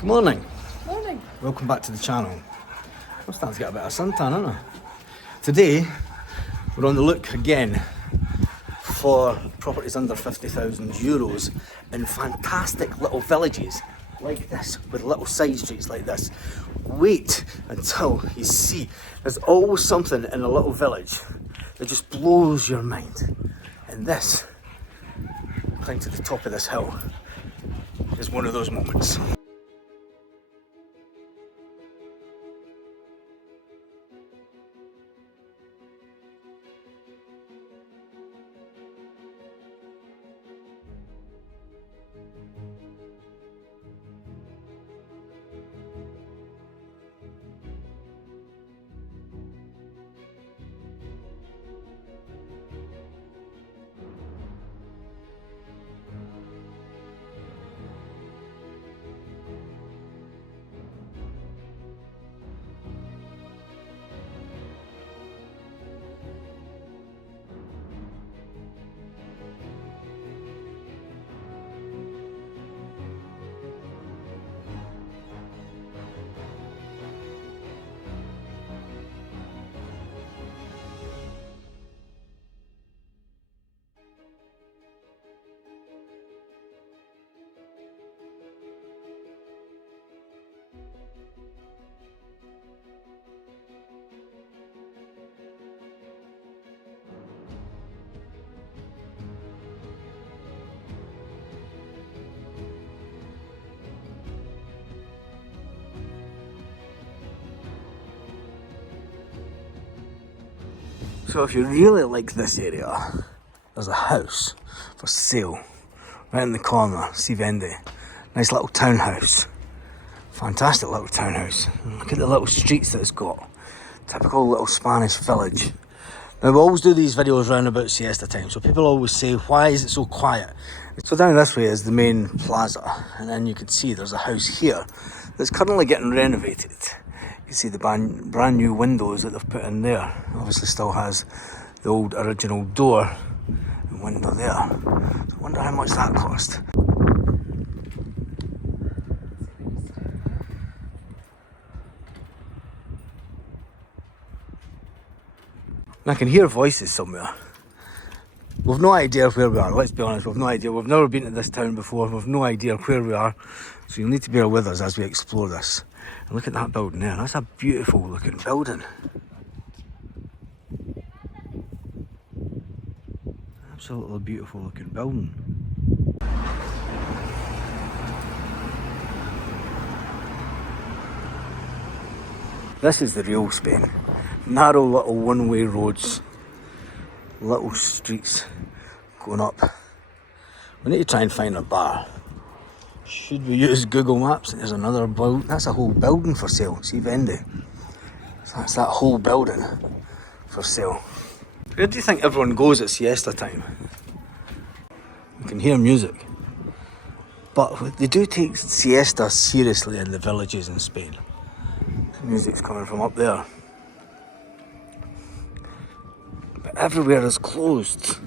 Good morning. Morning. Welcome back to the channel. I'm starting to get a bit of suntan, aren't I? Today, we're on the look again for properties under €50,000 in fantastic little villages like this, with little side streets like this. Wait until you see, there's always something in a little village that just blows your mind. And this, climbing to the top of this hill, is one of those moments. So if you really like this area, there's a house for sale right in the corner, Si Vende. Nice little townhouse. Fantastic little townhouse. Look at the little streets that it's got. Typical little Spanish village. Now we always do these videos round about siesta time, so people always say, why is it so quiet? So down this way is the main plaza, and then you can see there's a house here that's currently getting renovated. You see the brand new windows that they've put in there. Obviously still has the old original door and window there. I wonder how much that cost. And I can hear voices somewhere. We've no idea where we are, let's be honest, we've no idea. We've never been to this town before, we've no idea where we are. So you'll need to bear with us as we explore this. And look at that building there, that's a beautiful looking building. Absolutely beautiful looking building. This is the real Spain. Narrow little one-way roads, little streets going up. We need to try and find a bar. Should we use Google Maps? There's another building. That's a whole building for sale. Si Vende. That's that whole building for sale. Where do you think everyone goes at siesta time? You can hear music. But they do take siesta seriously in the villages in Spain. The music's coming from up there. But everywhere is closed.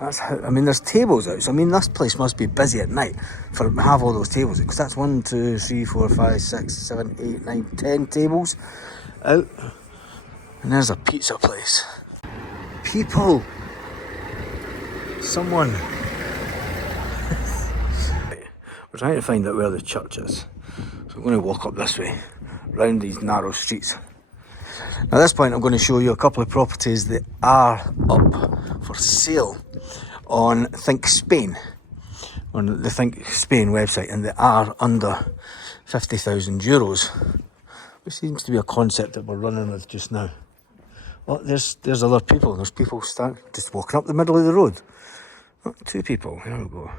That's how, I mean, there's tables out, so I mean, this place must be busy at night for to have all those tables, because that's 1, 2, 3, 4, 5, 6, 7, 8, 9, 10 tables out. And there's a pizza place. People! Someone! We're trying to find out where the church is. So I'm going to walk up this way, round these narrow streets. Now at this point I'm going to show you a couple of properties that are up for sale on Think Spain, on the Think Spain website, and they are under €50,000, which seems to be a concept that we're running with just now. Well, there's other people. There's people just walking up the middle of the road. Oh, 2 people. There we go.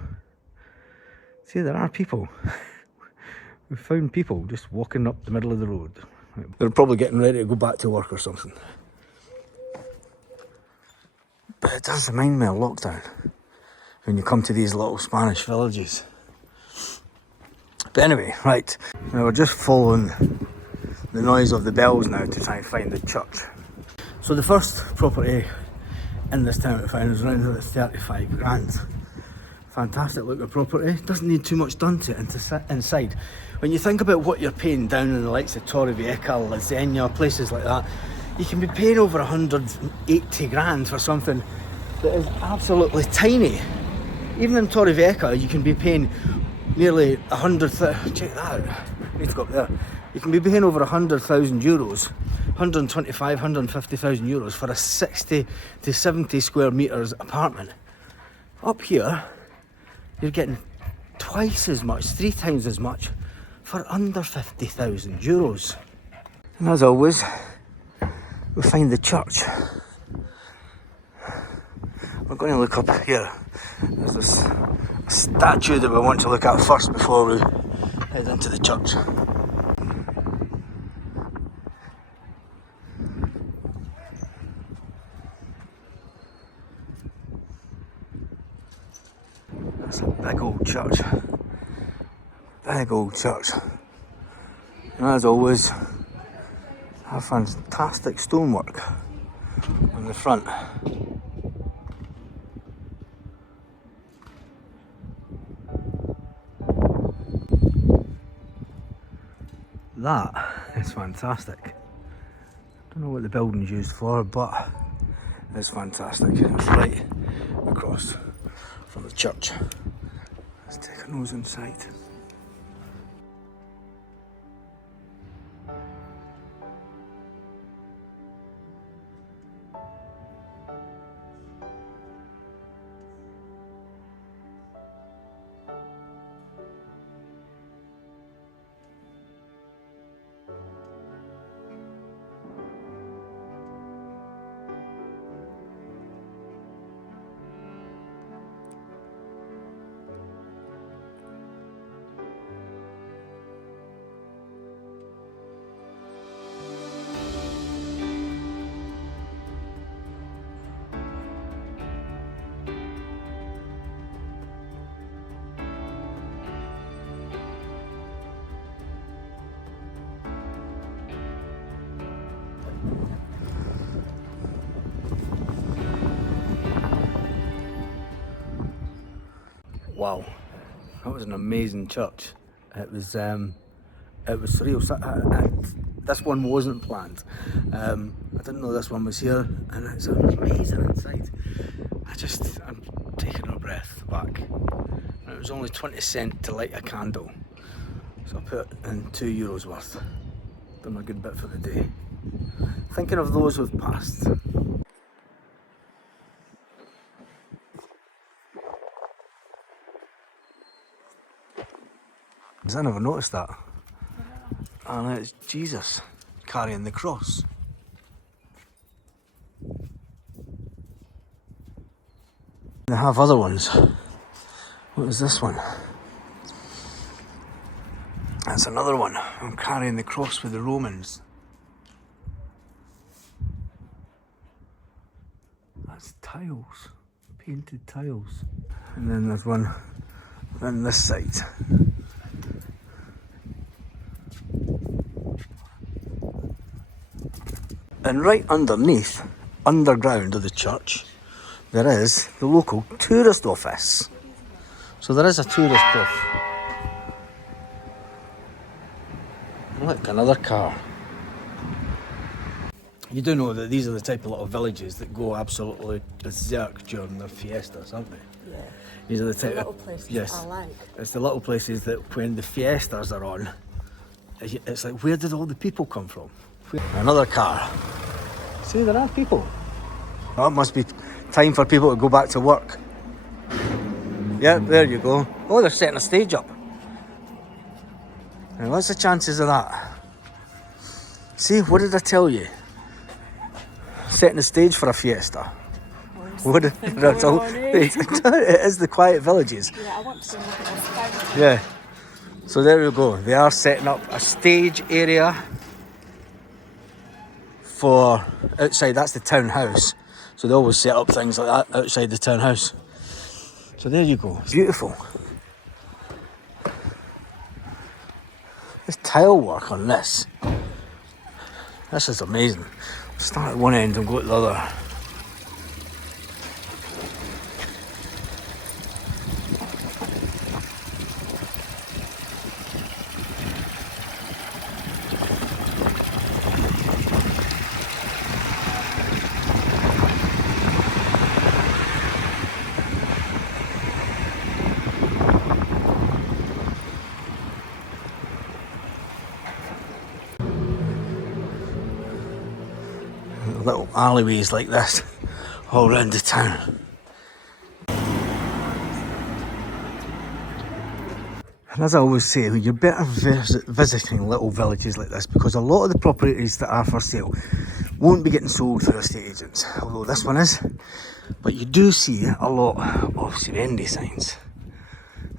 See, there are people. We found people just walking up the middle of the road. They're probably getting ready to go back to work or something. But it does remind me of lockdown when you come to these little Spanish villages. But anyway, right, now we're just following the noise of the bells now to try and find the church. So the first property in this town I found was around about 35 grand Fantastic looking property. Doesn't need too much done to it inside. When you think about what you're paying down in the likes of Torrevieja, Lasagna, places like that, you can be paying over 180 grand for something that is absolutely tiny. Even in Torrevieja, you can be paying nearly 100,000. Check that out. I need to go up there. You can be paying over 100,000 euros, 125, 150,000 euros for a 60 to 70 square metres apartment. Up here, you're getting twice as much, 3 times as much, for under 50,000 euros. And as always, we find the church. We're going to look up here. There's this statue that we want to look at first before we head into the church. That's a big old church. Big old church. And as always, a fantastic stonework on the front. That is fantastic. Don't know what the building's used for, but it's fantastic. It's right across from the church. Let's take a nose inside. Wow, that was an amazing church. It was surreal. This one wasn't planned. I didn't know this one was here, and it's amazing inside. I'm taking a breath back. And it was only 20 cents to light a candle, so I put in €2 worth. Done a good bit for the day. Thinking of those who've passed. I never noticed that. And it's Jesus carrying the cross. They have other ones. What is this one? That's another one. I'm carrying the cross with the Romans. That's tiles, painted tiles. And then there's one on this side. And right underneath, underground of the church, there is the local tourist office. So there is a tourist off. Look, another car. You do know that these are the type of little villages that go absolutely berserk during their fiestas, aren't they? Yeah. These are the type little places yes. I like. It's the little places that when the fiestas are on, it's like, where did all the people come from? Another car. See, there are people. Oh, it must be time for people to go back to work. Yeah, there you go. Oh, they're setting a stage up. Now, what's the chances of that? See, what did I tell you? Setting the stage for a fiesta. What did I tell you? It is the quiet villages. Yeah, I want to look at this. Yeah. So there you go. They are setting up a stage area for outside. That's the townhouse. So they always set up things like that outside the townhouse. So there you go. Beautiful. This tile work on this. This is amazing. Start at one end and go to the other. little alleyways like this all around the town. And as I always say, you're better visiting little villages like this, because a lot of the properties that are for sale won't be getting sold through estate agents, although this one is. But you do see a lot of Sivendi signs.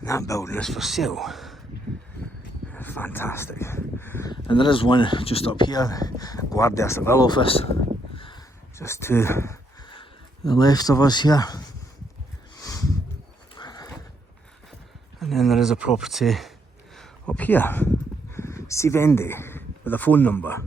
And that building is for sale. Fantastic. And there is one just up here, Guardia Civil office, just to the left of us here. And then there is a property up here, Sivendi, with a phone number.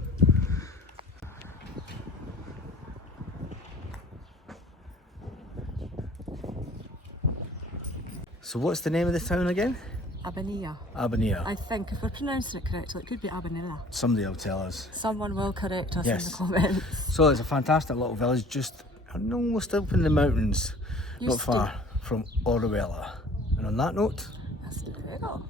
So what's the name of the town again? Abanilla. Abanilla. I think if we're pronouncing it correctly, it could be Abanilla. Somebody will tell us. Someone will correct us Yes. in the comments. So it's a fantastic little village, just almost up in the mountains, not Used to- far from Orihuela. And on that note, Hasta luego.